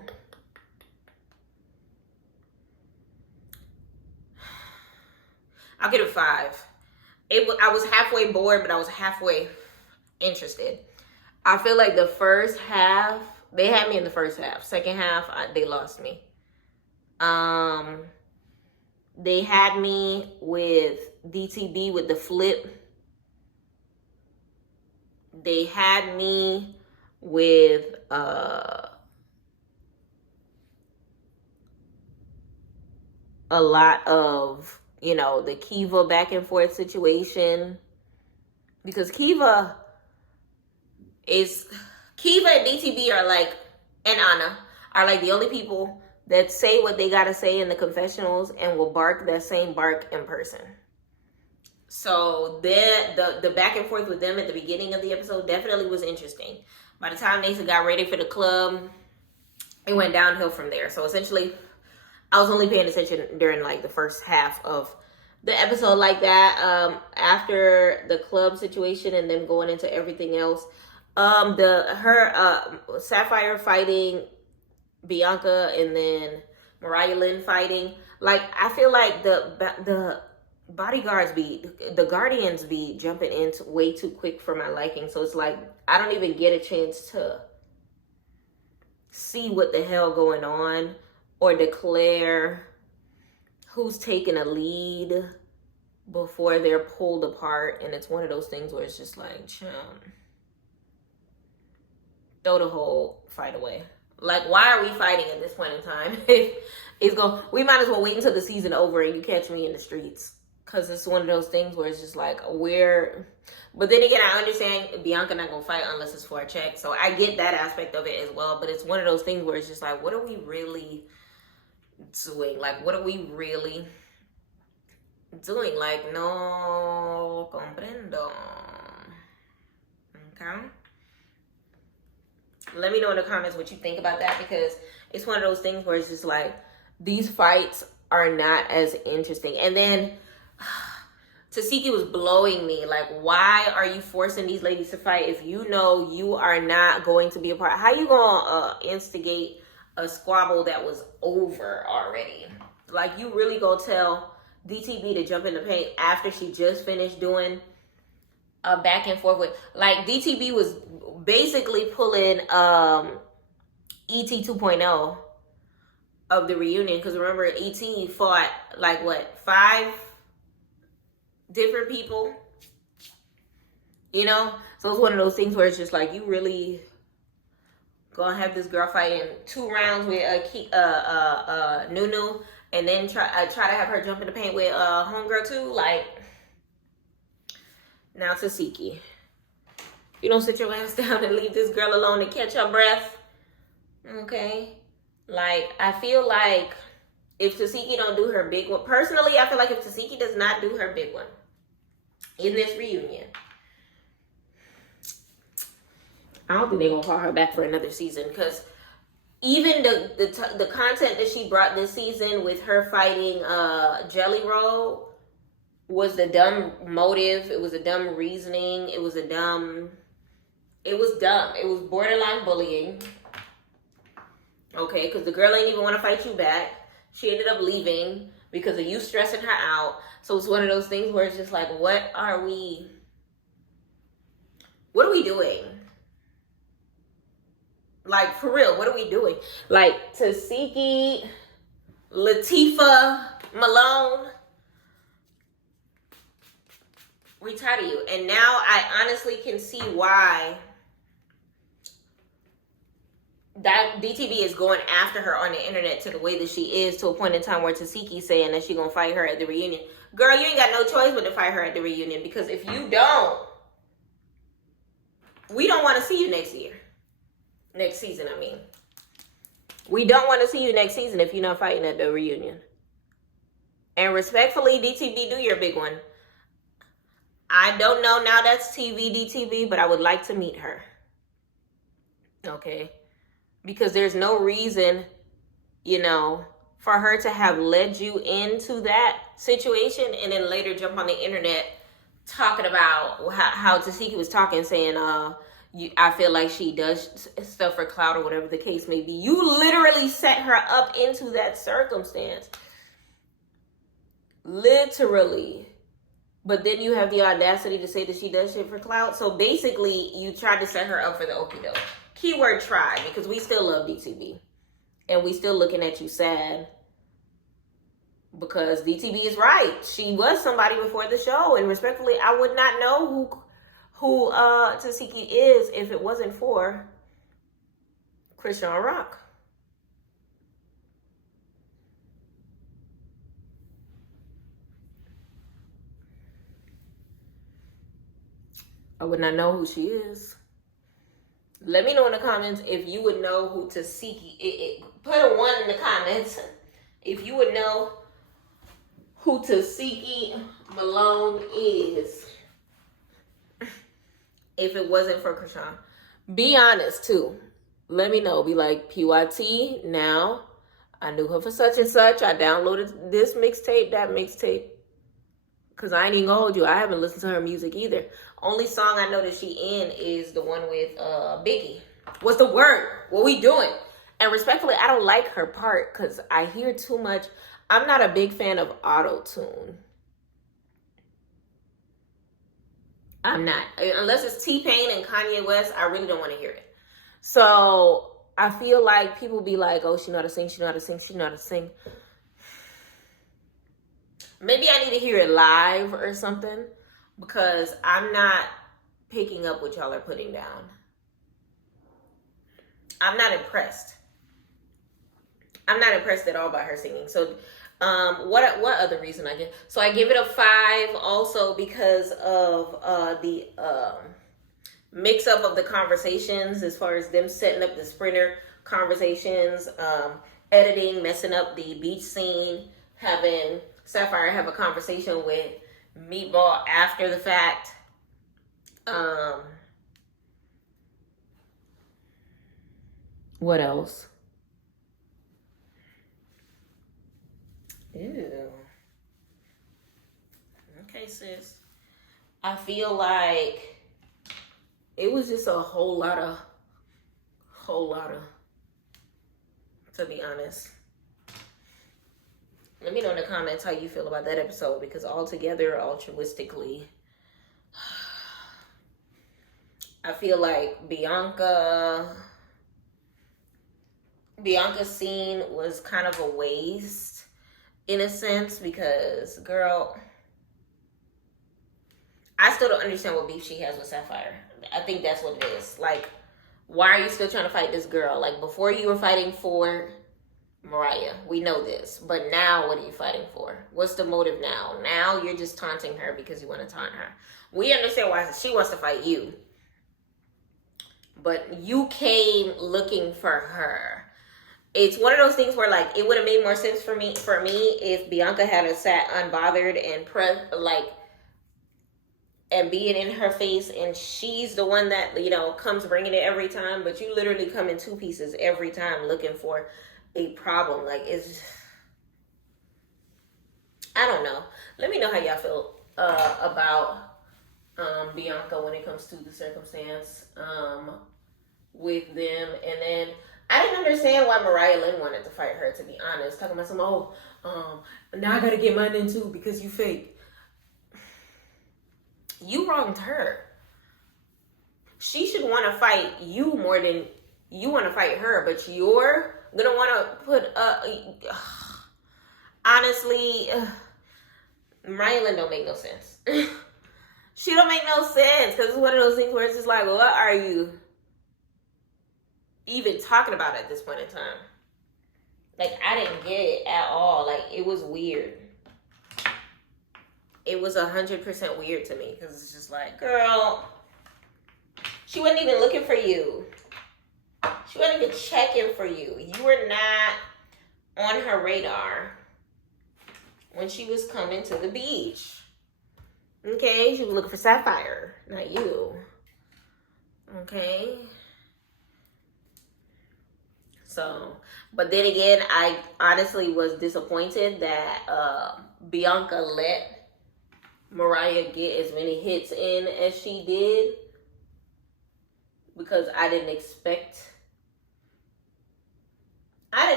I'll give it 5. I was halfway bored, but I was halfway interested. I feel like the first half, they had me in the first half. Second half, they lost me. They had me with DTB with the flip. They had me with a lot of, you know, the Kiva back and forth situation. Because Kiva and DTB are like, and Anna are like the only people that say what they gotta say in the confessionals and will bark that same bark in person. So the back and forth with them at the beginning of the episode definitely was interesting. By the time they got ready for the club, it went downhill from there. So essentially, I was only paying attention during like the first half of the episode like that. After the club situation and then going into everything else, Sapphire fighting Bianca and then Mariah Lynn fighting. Like, I feel like the guardians be jumping in way too quick for my liking. So it's like, I don't even get a chance to see what the hell going on or declare who's taking a lead before they're pulled apart. And it's one of those things where it's just like, throw the whole fight away. Like, why are we fighting at this point in time? We might as well wait until the season over and you catch me in the streets. Because it's one of those things where it's just like, but then again, I understand Bianca not gonna fight unless it's for a check. So I get that aspect of it as well. But it's one of those things where it's just like, what are we really doing? Like, what are we really doing? Like, no comprendo. Okay? Let me know in the comments what you think about that, because it's one of those things where it's just like, these fights are not as interesting. And then Tesehki was blowing me. Like, why are you forcing these ladies to fight if you know you are not going to be a part? How you gonna instigate a squabble that was over already? Like, you really gonna tell DTB to jump in the paint after she just finished doing a back and forth with, like, DTB was basically pulling ET 2.0 of the reunion. Because remember, ET fought like what, 5 different people, you know? So it's one of those things where it's just like, you really gonna have this girl fighting 2 rounds with Nunu, and then try to have her jump in the paint with homegirl too. Like, now Tesehki, you don't sit your ass down and leave this girl alone and catch her breath, okay? Like, I feel like if Tesehki don't do her big one, personally, I feel like if Tesehki does not do her big one in this reunion, I don't think they're gonna call her back for another season, because even the content that she brought this season with her fighting Jelly Roll was the dumb motive. It was a dumb reasoning. It was dumb. It was borderline bullying. Okay, because the girl ain't even want to fight you back. She ended up leaving because of you stressing her out. So it's one of those things where it's just like, what are we doing? Like, for real, what are we doing? Like, Tesehki, Latifah, Malone, we tired of you. And now I honestly can see why that DTB is going after her on the internet to the way that she is, to a point in time where Tesehki's saying that she gonna fight her at the reunion. Girl, you ain't got no choice but to fight her at the reunion, because if you don't, we don't want to see you next season, I mean. We don't want to see you next season if you're not fighting at the reunion. And respectfully, DTB, do your big one. I don't know now that's TV DTB, but I would like to meet her. Okay? Because there's no reason, you know, for her to have led you into that situation and then later jump on the internet talking about how Tesehki was talking, saying, I feel like she does stuff for clout or whatever the case may be. You literally set her up into that circumstance. Literally. But then you have the audacity to say that she does shit for clout. So basically, you tried to set her up for the okie doke. Keyword try, because we still love DTB. And we still looking at you sad. Because DTB is right. She was somebody before the show. And respectfully, I would not know who Tesehki is if it wasn't for Christian Rock. I would not know who she is. Let me know in the comments if you would know who Tesehki. Put a 1 in the comments if you would know who Tesehki Malone is. If it wasn't for Krishan. Be honest too. Let me know. Be like, PYT, now I knew her for such and such. I downloaded this mixtape, that mixtape. Because I ain't even gonna hold you. I haven't listened to her music either. Only song I know that she in is the one with Biggie. What's the word? What we doing? And respectfully, I don't like her part because I hear too much. I'm not a big fan of auto-tune. I'm not. Unless it's T-Pain and Kanye West, I really don't want to hear it. So I feel like people be like, oh, she know how to sing, she know how to sing, she know how to sing. Maybe I need to hear it live or something, because I'm not picking up what y'all are putting down. I'm not impressed. I'm not impressed at all by her singing. So what other reason I give? So I give it a 5 also because of the mix up of the conversations, as far as them setting up the sprinter conversations, editing, messing up the beach scene, having Sapphire have a conversation with Meatball after the fact. What else? Ew. Okay, sis. I feel like it was just a whole lot of, to be honest. Let me know in the comments how you feel about that episode, because altogether, altruistically, I feel like Bianca Bianca's scene was kind of a waste in a sense because, girl, I still don't understand what beef she has with Sapphire. I think that's what it is. Like, why are you still trying to fight this girl? Like, before you were fighting for Mariah. We know this. But now, what are you fighting for? What's the motive now? Now you're just taunting her because you want to taunt her. We understand why she wants to fight you. But you came looking for her. It's one of those things where, like, it would have made more sense for me if Bianca had sat unbothered and and being in her face, and she's the one that, you know, comes bringing it every time. But you literally come in two pieces every time looking for a problem. Like, it's, I don't know. Let me know how y'all feel about Bianca when it comes to the circumstance with them. And then I didn't understand why Mariah Lynn wanted to fight her, to be honest. Talking about some, now I gotta get mine in too because you fake. You wronged her. She should want to fight you more than you want to fight her, but you're gonna want to put honestly, Mariah Lynn don't make no sense. She don't make no sense because it's one of those things where it's just like, what are you even talking about at this point in time? Like, I didn't get it at all. Like, it was weird. It was 100% weird to me because it's just like, girl, she wasn't even looking for you. She wasn't even checking for you. You were not on her radar when she was coming to the beach. Okay? She was looking for Sapphire, not you. Okay? So, but then again, I honestly was disappointed that Bianca let Mariah get as many hits in as she did, because I didn't expect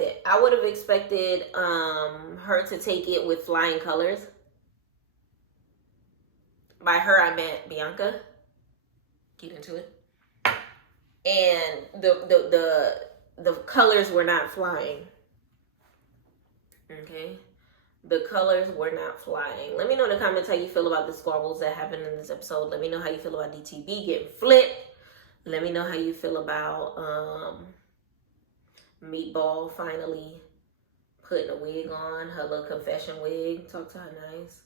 it. I would have expected her to take it with flying colors. By her, I meant Bianca. Get into it. And the colors were not flying. Okay? The colors were not flying. Let me know in the comments how you feel about the squabbles that happened in this episode. Let me know how you feel about DTB getting flipped. Let me know how you feel about Meatball finally putting a wig on, her little confession wig. Talk to her nice.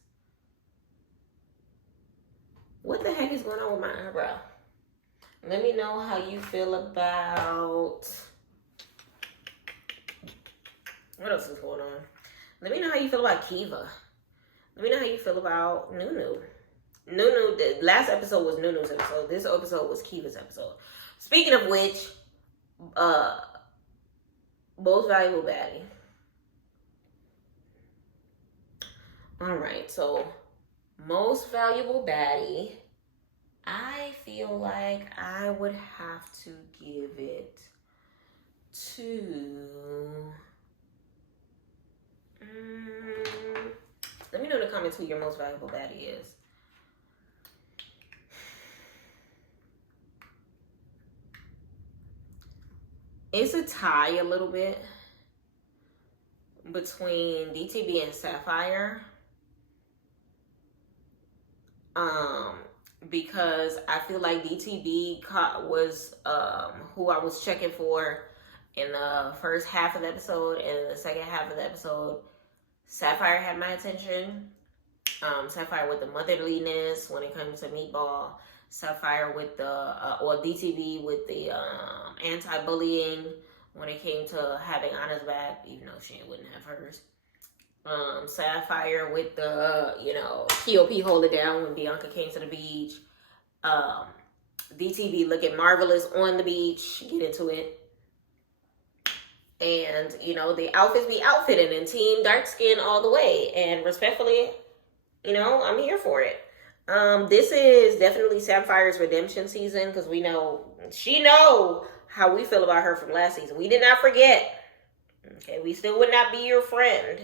What the heck is going on with my eyebrow? Let me know how you feel about... What else is going on? Let me know how you feel about Kiva. Let me know how you feel about Nunu. Nunu, the last episode was Nunu's episode. This episode was Kiva's episode. Speaking of which, most valuable baddie. Alright, so most valuable baddie, I feel like I would have to give it to... Let me know in the comments who your most valuable baddie is. It's a tie a little bit between DTB and Sapphire. Because I feel like DTB was who I was checking for in the first half of the episode, and the second half of the episode, Sapphire had my attention. Sapphire with the motherliness when it comes to Meatball. Sapphire with the, or DTB with the anti-bullying when it came to having Anna's back, even though she wouldn't have hers. Sapphire with the, POP hold it down when Bianca came to the beach. DTB looking marvelous on the beach. Get into it. And, the outfits be outfitting, and team dark skin all the way. And respectfully, I'm here for it. This is definitely Sapphire's redemption season, because she know how we feel about her from last season. We did not forget. Okay, we still would not be your friend.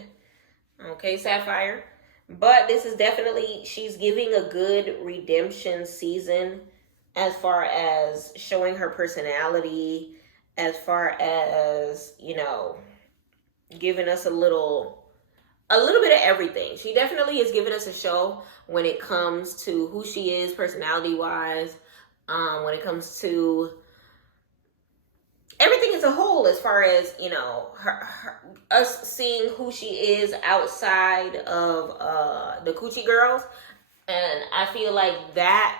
Okay, Sapphire. But this is definitely, she's giving a good redemption season as far as showing her personality as far as, giving us a little bit of everything. She definitely is giving us a show when it comes to who she is personality wise, when it comes to everything as a whole, as far as, us seeing who she is outside of the Coochie Girls. And I feel like that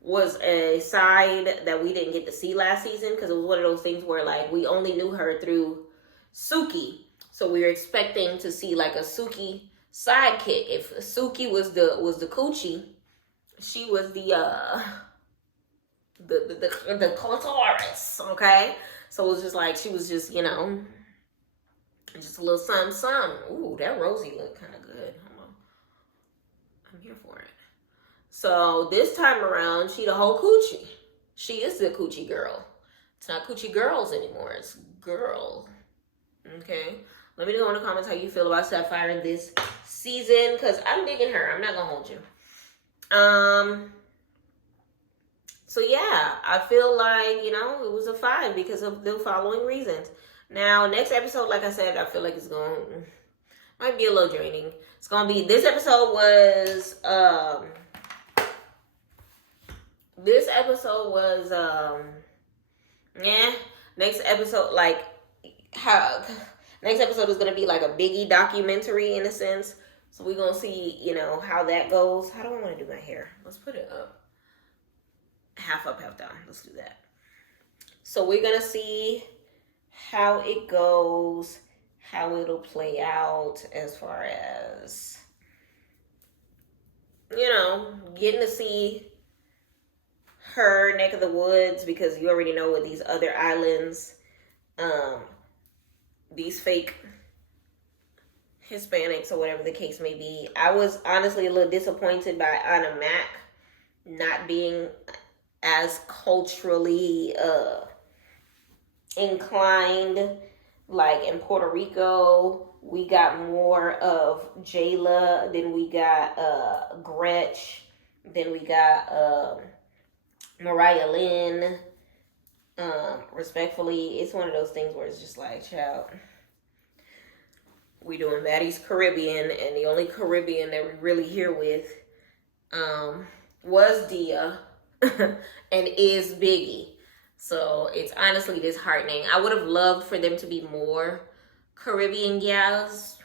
was a side that we didn't get to see last season, because it was one of those things where, like, we only knew her through Suki. So we were expecting to see like a Suki sidekick. If Suki was the Coochie, she was the clitoris, okay? So it was just like, she was just, just a little something. Ooh, that Rosie looked kind of good. Hold on. I'm here for it. So this time around, she the whole Coochie. She is the Coochie Girl. It's not Coochie Girls anymore. It's girl. Okay? Let me know in the comments how you feel about Sapphire this season, because I'm digging her. I'm not going to hold you. So yeah, I feel like, it was a 5 because of the following reasons. Now, next episode, like I said, I feel like it's might be a little draining. It's going to be, this episode was, next episode, like, next episode is going to be like a Biggie documentary in a sense. So we're going to see, how that goes. How do I want to do my hair? Let's put it up. Half up, half down. Let's do that. So we're going to see how it goes, how it'll play out as far as, getting to see her neck of the woods, because you already know what these other islands, these fake Hispanics or whatever the case may be. I was honestly a little disappointed by Anna Mac not being as culturally inclined. Like in Puerto Rico, we got more of Jayla, then we got Gretch, then we got Mariah Lynn. Respectfully, it's one of those things where it's just like, child, we doing Baddies Caribbean, and the only Caribbean that we really here with was Dia and is Biggie. So it's honestly disheartening. I would have loved for them to be more Caribbean gals,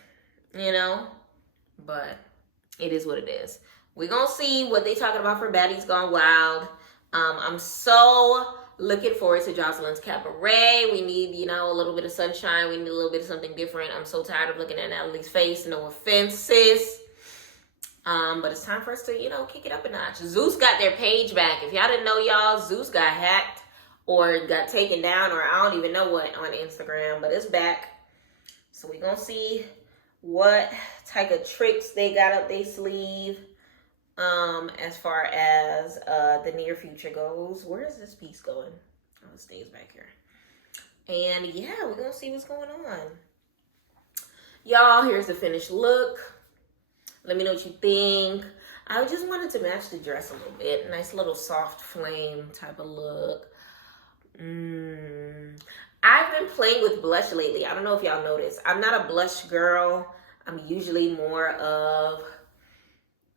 but it is what it is. We're gonna see what they talking about for Baddies Gone Wild. I'm so looking forward to Jocelyn's Cabaret. We need, a little bit of sunshine. We need a little bit of something different. I'm so tired of looking at Natalie's face. No offense, sis. But it's time for us to, kick it up a notch. Zeus got their page back. If y'all didn't know, y'all, Zeus got hacked or got taken down, or I don't even know what, on Instagram, but it's back. So we're going to see what type of tricks they got up their sleeve. As far as the near future goes. Where is this piece going? Oh, it stays back here. And yeah, we're gonna see what's going on. Y'all, here's the finished look. Let me know what you think. I just wanted to match the dress a little bit. Nice little soft flame type of look. I've been playing with blush lately. I don't know if y'all noticed. I'm not a blush girl. I'm usually more of,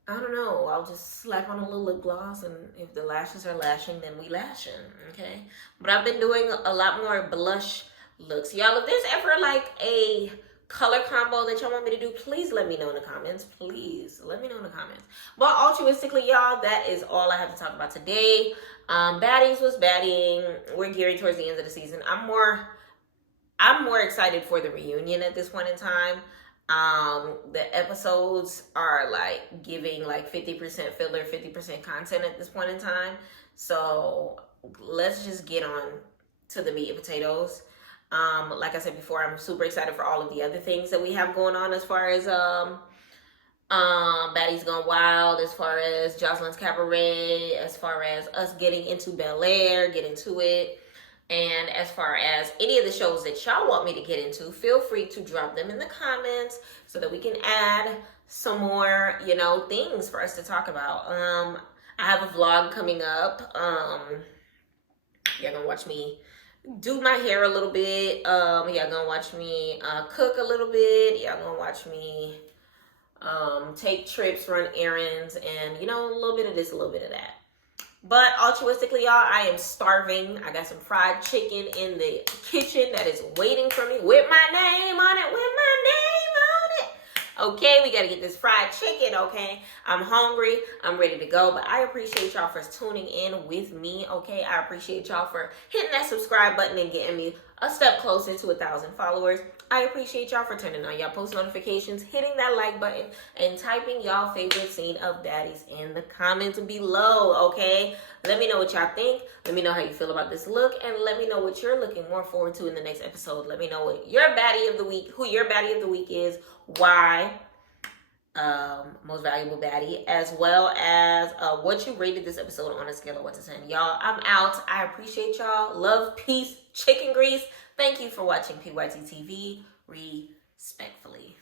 I don't know, I'll just slap on a little lip gloss, and if the lashes are lashing, then we lashing, okay? But I've been doing a lot more blush looks. Y'all, if there's ever like a color combo that y'all want me to do, please let me know in the comments. Please let me know in the comments. But altruistically, y'all, that is all I have to talk about today. Baddies was badding. We're gearing towards the end of the season. I'm more excited for the reunion at this point in time. The episodes are like giving like 50% filler, 50% content at this point in time. So let's just get on to the meat and potatoes. Like I said before, I'm super excited for all of the other things that we have going on as far as Baddies Gone Wild, as far as Jocelyn's Cabaret, as far as us getting into Bel Air, get into it. And as far as any of the shows that y'all want me to get into, feel free to drop them in the comments so that we can add some more, things for us to talk about. I have a vlog coming up. You're gonna watch me do my hair a little bit. Y'all gonna watch me cook a little bit. Y'all gonna watch me take trips, run errands, and you know, a little bit of this, a little bit of that. But altruistically, y'all, I am starving. I got some fried chicken in the kitchen that is waiting for me with my name on it, Okay, we got to get this fried chicken, okay? I'm hungry. I'm ready to go. But I appreciate y'all for tuning in with me, okay? I appreciate y'all for hitting that subscribe button and getting me a step closer to 1,000 followers. I appreciate y'all for turning on y'all post notifications, hitting that like button, and typing y'all favorite scene of Baddies in the comments below, okay? Let me know what y'all think. Let me know how you feel about this look, and let me know what you're looking more forward to in the next episode. Let me know what your baddie of the week, who your baddie of the week is, why, most valuable baddie, as well as what you rated this episode on a scale of 1 to 10. Y'all, I'm out. I appreciate y'all. Love, peace, chicken grease. Thank you for watching PYT TV. Respectfully.